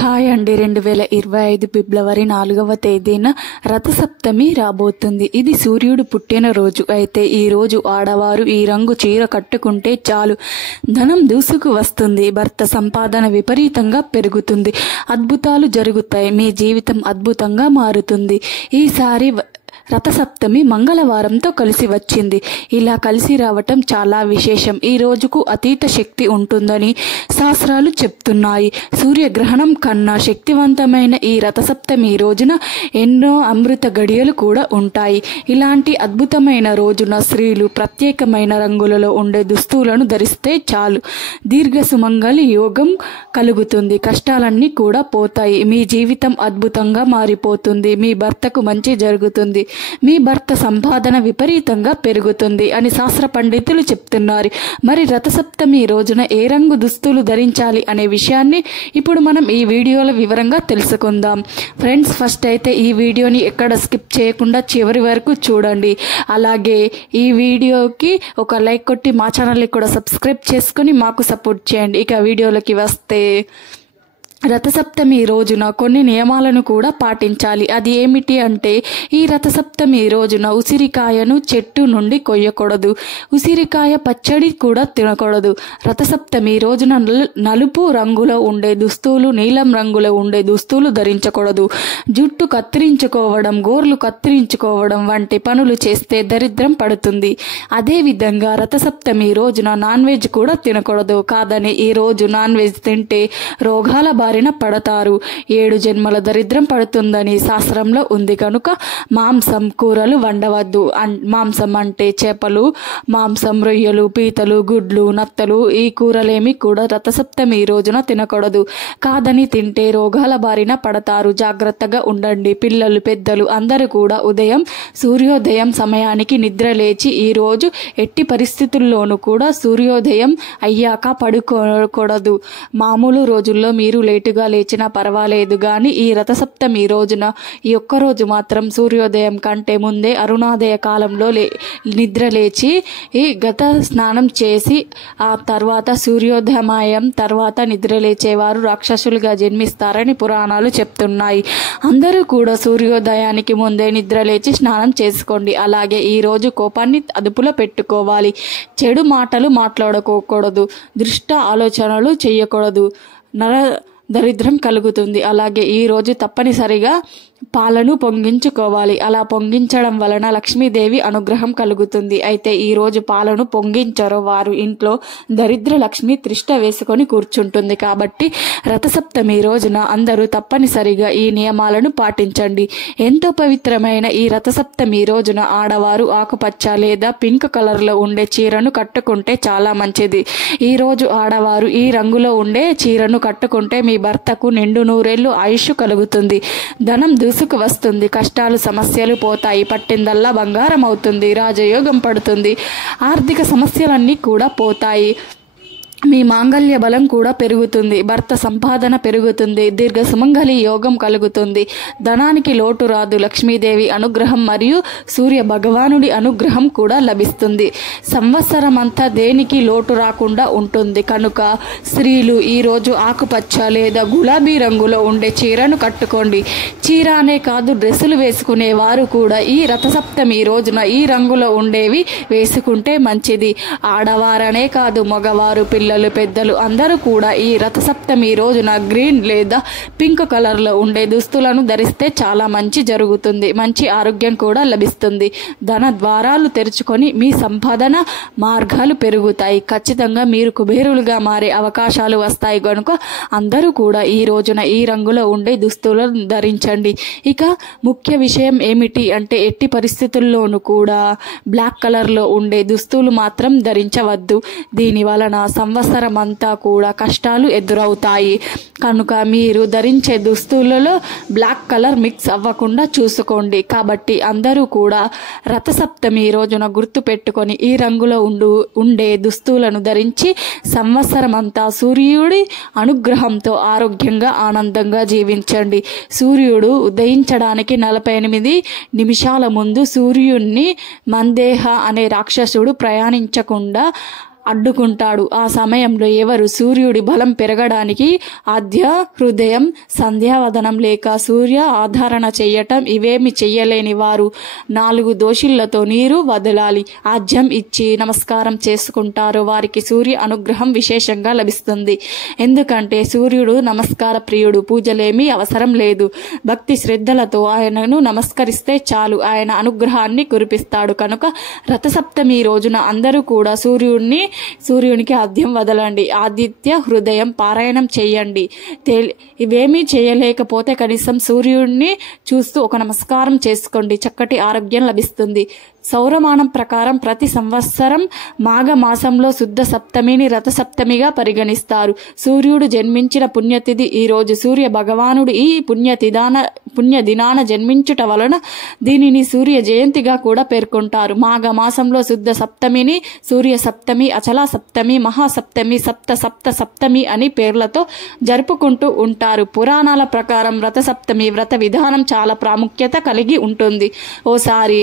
Hi అండి 2025 ఫిబ్రవరి 4వ తేదీన రథసప్తమి రాబోతుంది. ఇది సూర్యుడు పుట్టిన రోజు. అయితే ఈ రోజు ఆడవారు ఈ రంగు చీర కట్టుకుంటే చాలు ధనం దూసుకు వస్తుంది, భర్త సంపాదన విపరీతంగా పెరుగుతుంది, అద్భుతాలు జరుగుతాయి, మీ జీవితం అద్భుతంగా మారుతుంది. ఈసారి రథసప్తమి మంగళవారంతో కలిసి వచ్చింది. ఇలా కలిసి రావటం చాలా విశేషం. ఈ రోజుకు అతీత శక్తి ఉంటుందని శాస్త్రాలు చెప్తున్నాయి. సూర్యగ్రహణం కన్నా శక్తివంతమైన ఈ రథసప్తమి రోజున ఎన్నో అమృత గడియలు కూడా ఉంటాయి. ఇలాంటి అద్భుతమైన రోజున స్త్రీలు ప్రత్యేకమైన రంగులలో ఉండే దుస్తులను ధరిస్తే చాలు దీర్ఘ సుమంగళి యోగం కలుగుతుంది, కష్టాలన్నీ కూడా పోతాయి, మీ జీవితం అద్భుతంగా మారిపోతుంది, మీ భర్తకు మంచి జరుగుతుంది, మీ భర్త సంపాదన విపరీతంగా పెరుగుతుంది అని శాస్త్ర పండితులు చెప్తున్నారు. మరి రథసప్తమి రోజున ఏ రంగు దుస్తులు ధరించాలి అనే విషయాన్ని ఇప్పుడు మనం ఈ వీడియోలో వివరంగా తెలుసుకుందాం. ఫ్రెండ్స్, ఫస్ట్ అయితే ఈ వీడియోని ఎక్కడ స్కిప్ చేయకుండా చివరి వరకు చూడండి. అలాగే ఈ వీడియోకి ఒక లైక్ కొట్టి మా ఛానల్ని కూడా సబ్స్క్రైబ్ చేసుకొని మాకు సపోర్ట్ చేయండి. ఇక వీడియోలోకి వస్తే, రథసప్తమి రోజున కొన్ని నియమాలను కూడా పాటించాలి. అది ఏమిటి అంటే, ఈ రథసప్తమి రోజున ఉసిరికాయను చెట్టు నుండి కొయ్యకూడదు, ఉసిరికాయ పచ్చడి కూడా తినకూడదు. రథసప్తమి రోజున నలుపు రంగులో ఉండే దుస్తులు, నీలం రంగులో ఉండే దుస్తులు ధరించకూడదు. జుట్టు కత్తిరించుకోవడం, గోర్లు కత్తిరించుకోవడం వంటి పనులు చేస్తే దరిద్రం పడుతుంది. అదేవిధంగా రథసప్తమి రోజున నాన్ వెజ్ కూడా తినకూడదు. కాదని ఈ రోజు నాన్ వెజ్ తింటే రోగాల బారిన పడతారు, 7 జన్మల దరిద్రం పడుతుందని శాస్త్రంలో ఉంది. కనుక మాంసం కూరలు వండవద్దు. మాంసం అంటే చేపలు, మాంసం, రొయ్యలు, పీతలు, గుడ్లు, నత్తలు, ఈ కూరలేమి కూడా రథసప్తమి రోజున తినకూడదు. కాదని తింటే రోగాల బారిన పడతారు, జాగ్రత్తగా ఉండండి. పిల్లలు, పెద్దలు అందరూ కూడా ఉదయం సూర్యోదయం సమయానికి నిద్ర లేచి ఈ రోజు ఎట్టి పరిస్థితుల్లోనూ కూడా సూర్యోదయం అయ్యాక పడుకోకూడదు. మామూలు రోజుల్లో మీరు లేటుగా లేచినా పర్వాలేదు, కానీ ఈ రథసప్తమి రోజున ఈ ఒక్క రోజు మాత్రం సూర్యోదయం కంటే ముందే అరుణోదయ కాలంలో నిద్ర లేచి గత స్నానం చేసి ఆ తర్వాత సూర్యోదయం తర్వాత నిద్ర లేచేవారు రాక్షసులుగా జన్మిస్తారని పురాణాలు చెప్తున్నాయి. అందరూ కూడా సూర్యోదయానికి ముందే నిద్ర లేచి స్నానం చేసుకోండి. అలాగే ఈ రోజు కోపాన్ని అదుపులో పెట్టుకోవాలి, చెడు మాటలు మాట్లాడుకోకూడదు, దుష్ట ఆలోచనలు చేయకూడదు, దరిద్రం కలుగుతుంది. అలాగే ఈ రోజు తప్పనిసరిగా పాలను పొంగించుకోవాలి. అలా పొంగించడం వలన లక్ష్మీదేవి అనుగ్రహం కలుగుతుంది. అయితే ఈ రోజు పాలను పొంగించరో వారు ఇంట్లో దరిద్ర లక్ష్మి త్రిష్ట వేసుకొని కూర్చుంటుంది. కాబట్టి రథసప్తమి రోజున అందరూ తప్పనిసరిగా ఈ నియమాలను పాటించండి. ఎంతో పవిత్రమైన ఈ రథసప్తమి రోజున ఆడవారు ఆకుపచ్చ లేదా పింక్ కలర్లో ఉండే చీరను కట్టుకుంటే చాలా మంచిది. ఈ రోజు ఆడవారు ఈ రంగులో ఉండే చీరను కట్టుకుంటే మీ భర్తకు నిండు నూరేళ్లు ఆయుష్ కలుగుతుంది, ధనం దూసుకు వస్తుంది, కష్టాలు సమస్యలు పోతాయి, పట్టిందల్లా బంగారం అవుతుంది, రాజయోగం పడుతుంది, ఆర్థిక సమస్యలన్నీ కూడా పోతాయి, మీ మాంగళ్య బలం కూడా పెరుగుతుంది, భర్త సంపాదన పెరుగుతుంది, దీర్ఘ సుమంగళి యోగం కలుగుతుంది, ధనానికి లోటు రాదు, లక్ష్మీదేవి అనుగ్రహం మరియు సూర్య భగవానుడి అనుగ్రహం కూడా లభిస్తుంది. సంవత్సరం అంతా దేనికి లోటు రాకుండా ఉంటుంది. కనుక స్త్రీలు ఈరోజు ఆకుపచ్చ లేదా గులాబీ రంగులో ఉండే చీరను కట్టుకోండి. చీర అనే కాదు, డ్రెస్సులు వేసుకునే వారు కూడా ఈ రథసప్తమి రోజున ఈ రంగులో ఉండేవి వేసుకుంటే మంచిది. ఆడవారనే కాదు, మగవారు, పిల్లలు, పెద్దలు అందరూ కూడా ఈ రథసప్తమి రోజున గ్రీన్ లేదా పింక్ కలర్లో ఉండే దుస్తులను ధరిస్తే చాలా మంచి జరుగుతుంది, మంచి ఆరోగ్యం కూడా లభిస్తుంది, ధన ద్వారాలు తెరుచుకొని మీ సంపాదన మార్గాలు పెరుగుతాయి, ఖచ్చితంగా మీరు కుబేరులుగా మారే అవకాశాలు వస్తాయి. కనుక అందరూ కూడా ఈ రోజున ఈ రంగులో ఉండే దుస్తులను ధరించండి. ఇక ముఖ్య విషయం ఏమిటి అంటే, ఎట్టి పరిస్థితుల్లోనూ కూడా బ్లాక్ కలర్లో ఉండే దుస్తులు మాత్రం ధరించవద్దు. దీని వలన సంవత్సరం అంతా కూడా కష్టాలు ఎదురవుతాయి. కనుక మీరు ధరించే దుస్తులలో బ్లాక్ కలర్ మిక్స్ అవ్వకుండా చూసుకోండి. కాబట్టి అందరూ కూడా రథసప్తమి రోజున గుర్తు పెట్టుకొని ఈ రంగులో ఉండే దుస్తులను ధరించి సంవత్సరం అంతా సూర్యుడి అనుగ్రహంతో ఆరోగ్యంగా ఆనందంగా జీవించండి. సూర్యుడు ఉదయించడానికి 48 నిమిషాల ముందు సూర్యుడిని మందేహ అనే రాక్షసుడు ప్రయాణించకుండా అడ్డుకుంటాడు. ఆ సమయంలో ఎవరు సూర్యుడి బలం పెరగడానికి ఆద్య హృదయం, సంధ్యావదనం లేక సూర్య ఆధారణ చెయ్యటం ఇవేమి చెయ్యలేని వారు 4 దోషులతో నీరు వదలాలి. ఆజ్యం ఇచ్చి నమస్కారం చేసుకుంటారు వారికి సూర్య అనుగ్రహం విశేషంగా లభిస్తుంది. ఎందుకంటే సూర్యుడు నమస్కార ప్రియుడు. పూజలేమీ అవసరం లేదు. భక్తి శ్రద్ధలతో ఆయనను నమస్కరిస్తే చాలు, ఆయన అనుగ్రహాన్ని కురిపిస్తాడు. కనుక రథసప్తమి రోజున అందరూ కూడా సూర్యునికి ఆద్యం వదలండి. ఆదిత్య హృదయం పారాయణం చేయండి. ఇవేమీ చేయలేకపోతే కనీసం సూర్యుడిని చూస్తూ ఒక నమస్కారం చేసుకోండి. చక్కటి ఆరోగ్యం లభిస్తుంది. సౌరమానం ప్రకారం ప్రతి సంవత్సరం మాఘమాసంలో శుద్ధ సప్తమిని రథసప్తమిగా పరిగణిస్తారు. సూర్యుడు జన్మించిన పుణ్యతిథి ఈ రోజు. సూర్య భగవానుడు ఈ పుణ్యదినాన జన్మించుట వలన దీనిని సూర్య జయంతిగా కూడా పేర్కొంటారు. మాఘమాసంలో శుద్ధ సప్తమిని సూర్య సప్తమి, అచలా సప్తమి, మహాసప్తమి, సప్తమి అని పేర్లతో జరుపుకుంటూ ఉంటారు. పురాణాల ప్రకారం రథసప్తమి వ్రత విధానం చాలా ప్రాముఖ్యత కలిగి ఉంటుంది. ఓసారి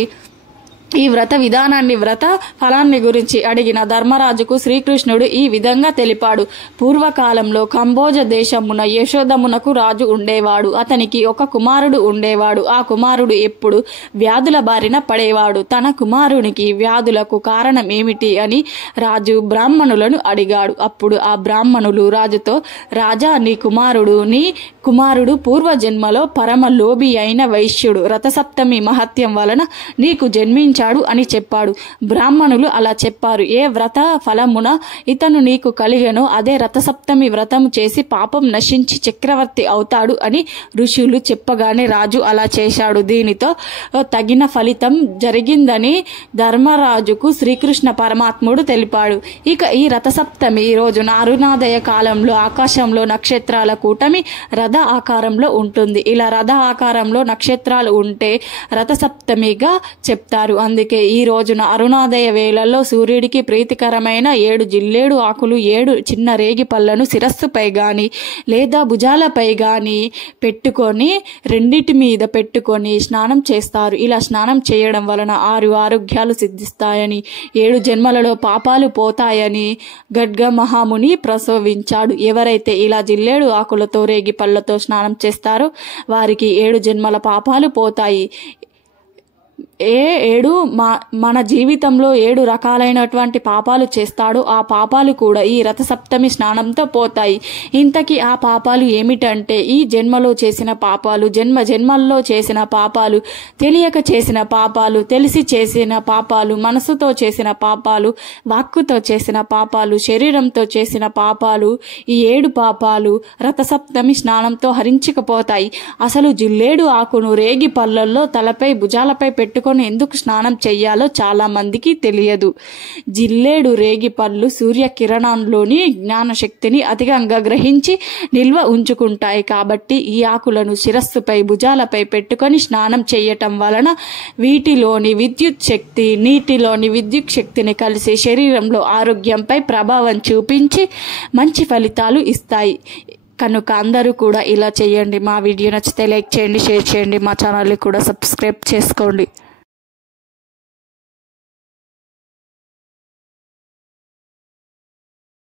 ఈ వ్రత విధానాన్ని, వ్రత ఫలాన్ని గురించి అడిగిన ధర్మరాజుకు శ్రీకృష్ణుడు ఈ విధంగా తెలిపాడు. పూర్వకాలంలో కంబోజ దేశమున యశోదమునకు రాజు ఉండేవాడు. అతనికి ఒక కుమారుడు ఉండేవాడు. ఆ కుమారుడు ఎప్పుడు వ్యాధుల బారిన పడేవాడు. తన కుమారునికి వ్యాధులకు కారణం ఏమిటి అని రాజు బ్రాహ్మణులను అడిగాడు. అప్పుడు ఆ బ్రాహ్మణులు రాజుతో, రాజా, నీ కుమారుడు పూర్వజన్మలో పరమ లోభి అయిన వైశ్యుడు. రథసప్తమి మహత్యం వలన నీకు జన్మించాడు అని చెప్పాడు. బ్రాహ్మణులు అలా చెప్పారు. ఏ వ్రత ఫలమున ఇతను నీకు కలిగెనో అదే రథసప్తమి వ్రతము చేసి పాపం నశించి చక్రవర్తి అవుతాడు అని ఋషులు చెప్పగానే రాజు అలా చేశాడు. దీనితో తగిన ఫలితం జరిగిందని ధర్మరాజుకు శ్రీకృష్ణ పరమాత్ముడు తెలిపాడు. ఇక ఈ రథసప్తమి రోజున అరుణోదయ కాలంలో ఆకాశంలో నక్షత్రాల కూటమి రథ ఆకారంలో ఉంటుంది. ఇలా రథ ఆకారంలో నక్షత్రాలు ఉంటే రథసప్తమిగా చెప్తారు. అందుకే ఈ రోజున అరుణోదయ వేళల్లో సూర్యుడికి ప్రీతికరమైన 7 జిల్లేడు ఆకులు, 7 చిన్న రేగి పళ్ళను శిరస్సుపై గాని లేదా భుజాలపై గాని పెట్టుకొని రెండిటి మీద పెట్టుకొని స్నానం చేస్తారు. ఇలా స్నానం చేయడం వలన 6 ఆరోగ్యాలు సిద్ధిస్తాయని, 7 జన్మలలో పాపాలు పోతాయని గడ్గ మహాముని ప్రసవించాడు. ఎవరైతే ఇలా జిల్లేడు ఆకులతో రేగి పళ్ళతో స్నానం చేస్తారో వారికి 7 జన్మల పాపాలు పోతాయి. మన జీవితంలో 7 రకాలైనటువంటి పాపాలు చేస్తాడో ఆ పాపాలు కూడా ఈ రథసప్తమి స్నానంతో పోతాయి. ఇంతకీ ఆ పాపాలు ఏమిటంటే ఈ జన్మలో చేసిన పాపాలు, జన్మల్లో చేసిన పాపాలు, తెలియక చేసిన పాపాలు, తెలిసి చేసిన పాపాలు, మనసుతో చేసిన పాపాలు, వాక్కుతో చేసిన పాపాలు, శరీరంతో చేసిన పాపాలు, ఈ 7 పాపాలు రథసప్తమి స్నానంతో హరించకపోతాయి. అసలు జిల్లేడు ఆకును రేగి పళ్ళల్లో తలపై భుజాలపై పెట్టుకొని ఎందుకు స్నానం చెయ్యాలో చాలా మందికి తెలియదు. జిల్లేడు రేగి పళ్ళు సూర్య కిరణంలోని జ్ఞాన శక్తిని అధికంగా గ్రహించి నిల్వ ఉంచుకుంటాయి. కాబట్టి ఈ ఆకులను శిరస్సుపై భుజాలపై పెట్టుకొని స్నానం చేయటం వలన వీటిలోని విద్యుత్ శక్తి నీటిలోని విద్యుత్ శక్తిని కలిసి శరీరంలో ఆరోగ్యంపై ప్రభావం చూపించి మంచి ఫలితాలు ఇస్తాయి. కనుక అందరూ కూడా ఇలా చేయండి. మా వీడియో నచ్చితే లైక్ చేయండి, షేర్ చేయండి, మా ఛానల్ని కూడా సబ్స్క్రైబ్ చేసుకోండి.